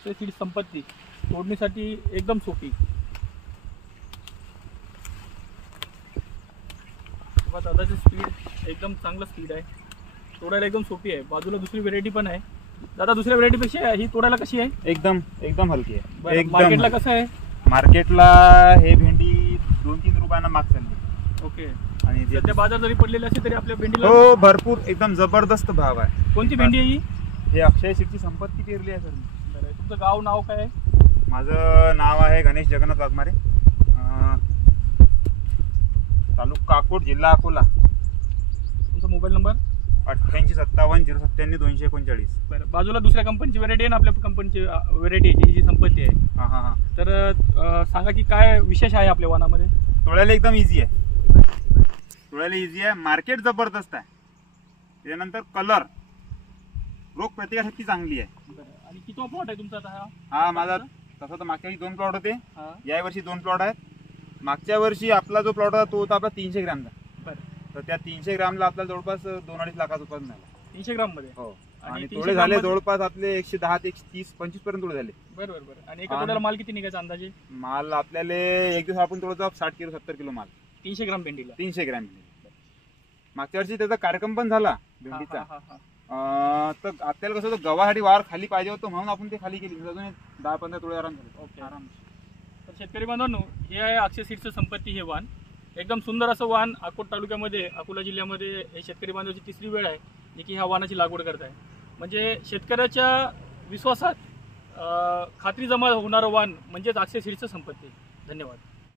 अक्षय seed संपत्ती तोडणीसाठी एकदम सोपी। दादाची स्पीड एकदम चांगलं स्पीड आहे, तोडायला एकदम सोपी आहे। बाजूला दुसरी व्हेरायटी पण आहे दादा, दुसऱ्या व्हेरायटीपेक्षा ही तोडायला कशी आहे? एकदम हलकी आहे। मार्केटला कसं आहे? मार्केटला हे भेंडी 2-3 रुपयांना माग चालली। ओके, आणि सध्या बाजार जरी पडलेले असते तरी आपल्या भेंडीला हो भरपूर एकदम जबरदस्त भाव आहे। कोणती भेंडी आहे ही? हे अक्षय सीडची संपत्ती पेरली आहे सर। बरं, तुमचं गाव नाव काय आहे? माझं नाव आहे गणेश जगन्नाथ वाघमारे, तालुका अकोट, जिल्हा अकोला। तुमचा मोबाईल नंबर? 8857070239। बरं, बाजूला दुसऱ्या कंपनीची व्हेरायटी आहे ना, आपल्या कंपनीची व्हेरायटी आहे जी संपत्ती आहे। हां। तर सांगा की काय विशेष आहे आपल्या वाहनामध्ये? तोडायला एकदम इझी आहे, मार्केट जबरदस्त आहे। त्यानंतर कलर, रोग प्रतिकारशक्ती चांगली आहे। बरं, आणि किती प्लॉट आहे तुमचा आता हा माझा तसं तर मागच्या वर्षी 2 प्लॉट होते, या वर्षी 2 प्लॉट आहेत। मागच्या वर्षी आपला जो प्लॉट होता तो होता आपला 300 ग्रॅमचा। बरं, तर त्या 300 ग्रॅमला आपल्याला जवळपास 2-2.5 लाखाचं उत्पादन झालं 300 ग्राम मध्ये। हो, आणि 300 तोडे झाले जवळपास आपले 110 ते 130-125 पर्यंत तोडे झाले। बरोबर, आणि एका तोड्याला माल किती निघायचा अंदाजे? माल आपल्याला एक दिवस आपण तोडतो 60 किलो 70 किलो माल 300 ग्राम भेंडीला। 300 ग्रॅम। मागच्या वर्षी त्याचा कार्यक्रम पण झाला भेंडीचा। तर आपल्याला कसं होतं, गव्हासाठी वावर खाली पाहिजे होतं म्हणून आपण ते खाली केली, अजून 10-15 तोडे आराम झाले। ओके, आराम। तर शेतकरी बांधवांनो, हे आहे अक्षय सीडचं संपत्ती हे वाहन। एकदम सुंदर असं वाहन अकोट तालुक्यामध्ये, अकोला जिल्ह्यामध्ये हे शेतकरी बांधवाची तिसरी वेळ आहे जी की ह्या वाहनाची लागवड करत आहे। म्हणजे शेतकऱ्याच्या विश्वासात खात्री जमा होणारं वाहन म्हणजेच अक्षय सीडचं संपत्ती। धन्यवाद।